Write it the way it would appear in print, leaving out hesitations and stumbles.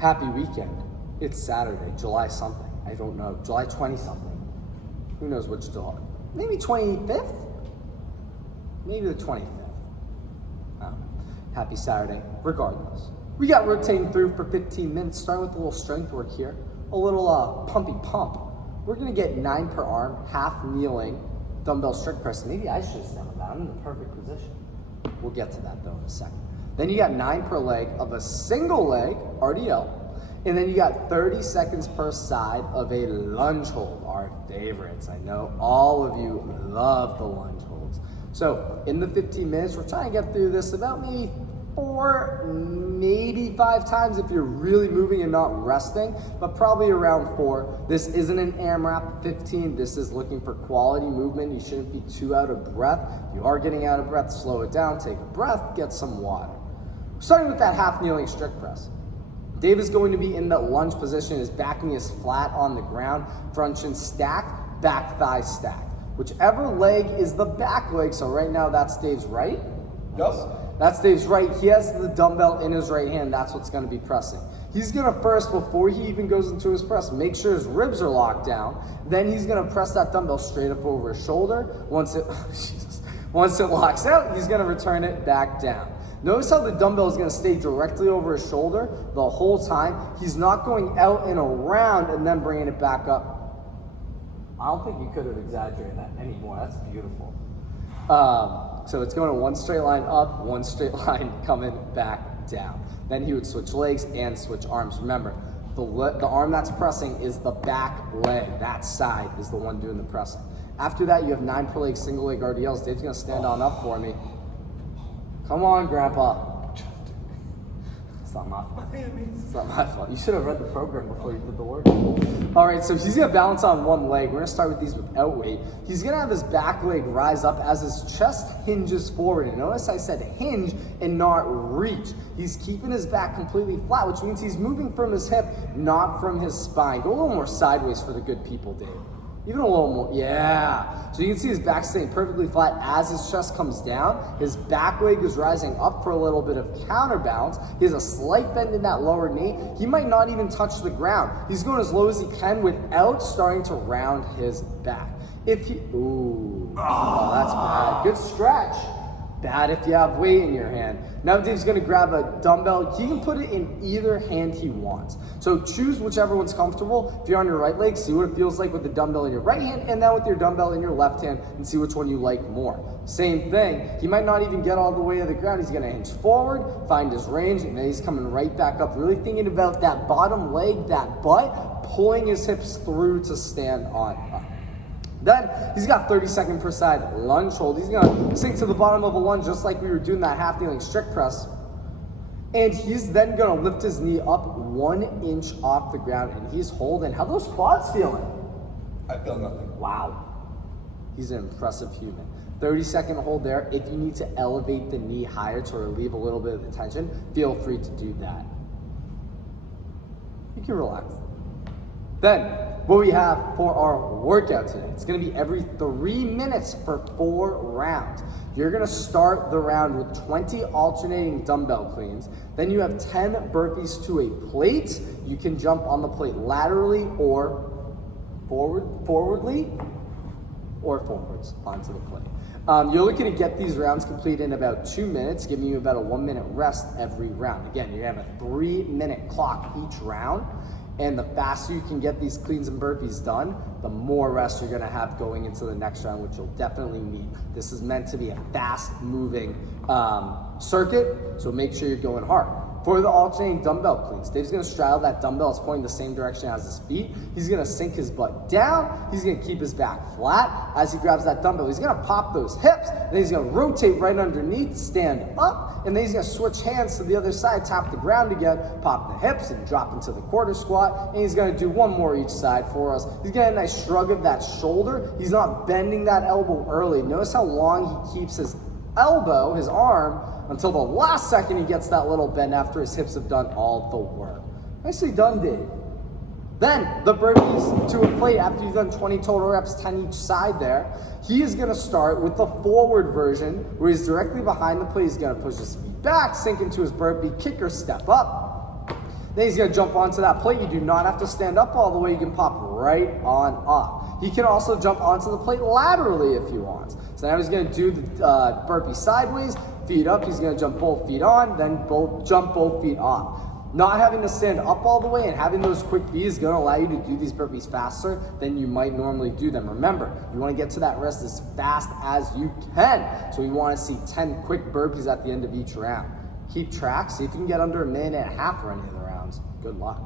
Happy weekend. It's Saturday, July something. I don't know, July 20 something. Who knows which July? Maybe 25th? Maybe the 25th. Happy Saturday, regardless. We got rotating through for 15 minutes, starting with a little strength work here. A little pumpy pump. We're gonna get 9 per arm, half kneeling, dumbbell strict press. Maybe I should stand on that. I'm in the perfect position. We'll get to that though in a second. Then you got 9 per leg of a single leg, RDL. And then you got 30 seconds per side of a lunge hold, our favorites. I know all of you love the lunge holds. So in the 15 minutes, we're trying to get through this about maybe 4, maybe 5 times if you're really moving and not resting, but probably around 4. This isn't an AMRAP 15. This is looking for quality movement. You shouldn't be too out of breath. If you are getting out of breath, slow it down, take a breath, get some water. Starting with that half kneeling strict press. Dave is going to be in the lunge position. His back knee is flat on the ground, front shin stacked, back thigh stacked. Whichever leg is the back leg, so right now that's Dave's right? Yes. That's Dave's right. He has the dumbbell in his right hand. That's what's going to be pressing. He's going to first, before he even goes into his press, make sure his ribs are locked down. Then he's going to press that dumbbell straight up over his shoulder. Once it locks out, he's going to return it back down. Notice how the dumbbell is going to stay directly over his shoulder the whole time. He's not going out and around and then bringing it back up. I don't think you could have exaggerated that anymore. That's beautiful. So it's going one straight line up, one straight line coming back down. Then he would switch legs and switch arms. Remember, the arm that's pressing is the back leg. That side is the one doing the pressing. After that, you have 9 per leg, single leg RDLs. Dave's going to stand on up for me. Come on, Grandpa. It's not my fault. It's not my fault. You should have read the program before you did the work. All right, so he's gonna balance on one leg. We're gonna start with these without weight. He's gonna have his back leg rise up as his chest hinges forward. And notice I said hinge and not reach. He's keeping his back completely flat, which means he's moving from his hip, not from his spine. Go a little more sideways for the good people, Dave. Even a little more, yeah. So you can see his back staying perfectly flat as his chest comes down. His back leg is rising up for a little bit of counterbalance. He has a slight bend in that lower knee. He might not even touch the ground. He's going as low as he can without starting to round his back. If he, ooh, oh, that's bad. Good stretch. Bad if you have weight in your hand. Now Dave's gonna grab a dumbbell. He can put it in either hand he wants. So choose whichever one's comfortable. If you're on your right leg, see what it feels like with the dumbbell in your right hand, and then with your dumbbell in your left hand, and see which one you like more. Same thing, he might not even get all the way to the ground. He's gonna hinge forward, find his range, and then he's coming right back up, really thinking about that bottom leg, that butt, pulling his hips through to stand on up. Then he's got 30-second per side lunge hold. He's gonna sink to the bottom of a lunge just like we were doing that half kneeling strict press. And he's then gonna lift his knee up 1 inch off the ground and he's holding. How those quads feeling? I feel nothing. Wow. He's an impressive human. 30-second hold there. If you need to elevate the knee higher to relieve a little bit of the tension, feel free to do that. You can relax. Then, what we have for our workout today, it's gonna be every 3 minutes for 4 rounds. You're gonna start the round with 20 alternating dumbbell cleans. Then you have 10 burpees to a plate. You can jump on the plate laterally or forwardly, or forwards onto the plate. You're looking to get these rounds complete in about 2 minutes, giving you about a 1 minute rest every round. Again, you're gonna have a 3-minute clock each round. And the faster you can get these cleans and burpees done, the more rest you're gonna have going into the next round, which you'll definitely need. This is meant to be a fast moving circuit, so make sure you're going hard. For the alternating dumbbell cleans, Dave's gonna straddle that dumbbell. It's pointing the same direction as his feet. He's gonna sink his butt down. He's gonna keep his back flat. As he grabs that dumbbell, he's gonna pop those hips. Then he's gonna rotate right underneath, stand up, and then he's gonna switch hands to the other side, tap the ground again, pop the hips, and drop into the quarter squat. And he's gonna do 1 more each side for us. He's getting a nice shrug of that shoulder. He's not bending that elbow early. Notice how long he keeps his elbow, his arm, until the last second he gets that little bend after his hips have done all the work. Nicely done, Dave. Then the burpees to a plate after you've done 20 total reps, 10 each side there. He is gonna start with the forward version where he's directly behind the plate. He's gonna push his feet back, sink into his burpee, kick or step up. Then he's gonna jump onto that plate. You do not have to stand up all the way. You can pop right on off. He can also jump onto the plate laterally if he wants. So now he's gonna do the burpee sideways, feet up. He's gonna jump both feet on, then jump both feet off. Not having to stand up all the way and having those quick feet is going to allow you to do these burpees faster than you might normally do them. Remember, you want to get to that rest as fast as you can. So you want to see 10 quick burpees at the end of each round. Keep track, see if you can get under a minute and a half for any of the rounds. Good luck.